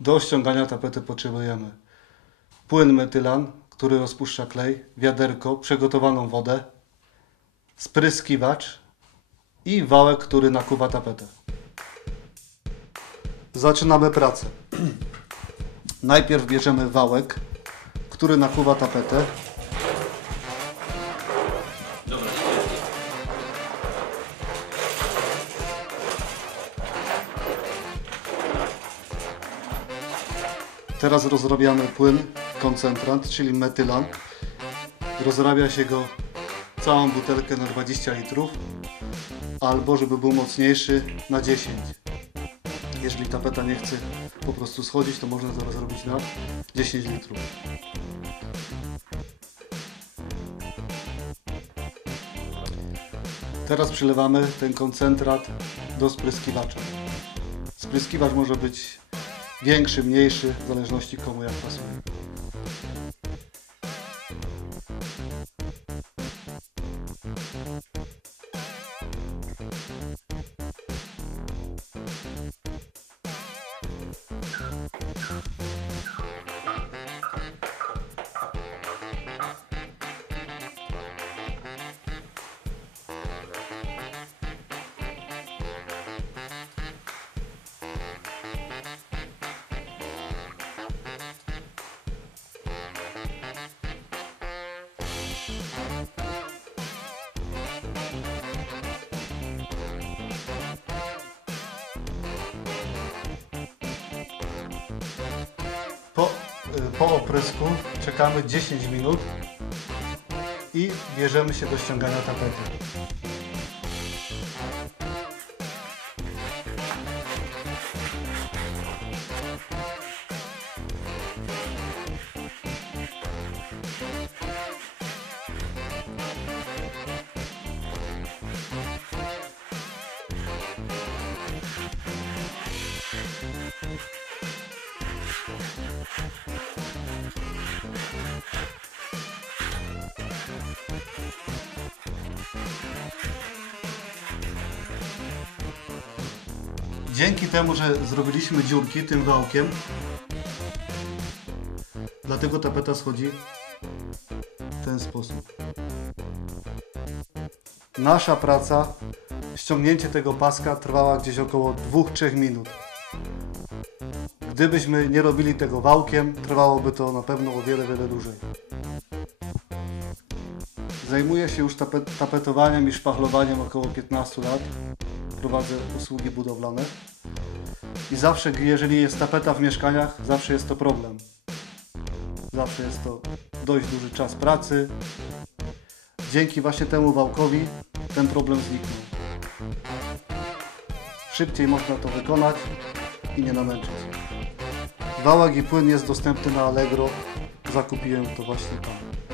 Do ściągania tapety potrzebujemy płyn metylan, który rozpuszcza klej, wiaderko, przygotowaną wodę, spryskiwacz i wałek, który nakuwa tapetę. Zaczynamy pracę. Najpierw bierzemy wałek, który nakuwa tapetę. Teraz rozrabiamy płyn, koncentrant, czyli metylan. Rozrabia się go całą butelkę na 20 litrów, albo żeby był mocniejszy na 10. Jeżeli tapeta nie chce po prostu schodzić, to można to rozrobić na 10 litrów. Teraz przylewamy ten koncentrat do spryskiwacza. Spryskiwacz może być większy, mniejszy, w zależności komu jak pasuje. Po, y, po oprysku czekamy 10 minut i bierzemy się do ściągania tapety. Dzięki temu, że zrobiliśmy dziurki tym wałkiem, dlatego tapeta schodzi w ten sposób. Nasza praca, ściągnięcie tego paska trwała gdzieś około 2-3 minut. Gdybyśmy nie robili tego wałkiem, trwałoby to na pewno o wiele, wiele dłużej. Zajmuję się już tapet tapetowaniem i szpachlowaniem około 15 lat. Prowadzę usługi budowlane. I zawsze, jeżeli jest tapeta w mieszkaniach, zawsze jest to problem. Zawsze jest to dość duży czas pracy. Dzięki właśnie temu wałkowi ten problem zniknął. Szybciej można to wykonać i nie namęczyć. Wałek i płyn jest dostępny na Allegro. Zakupiłem to właśnie tam.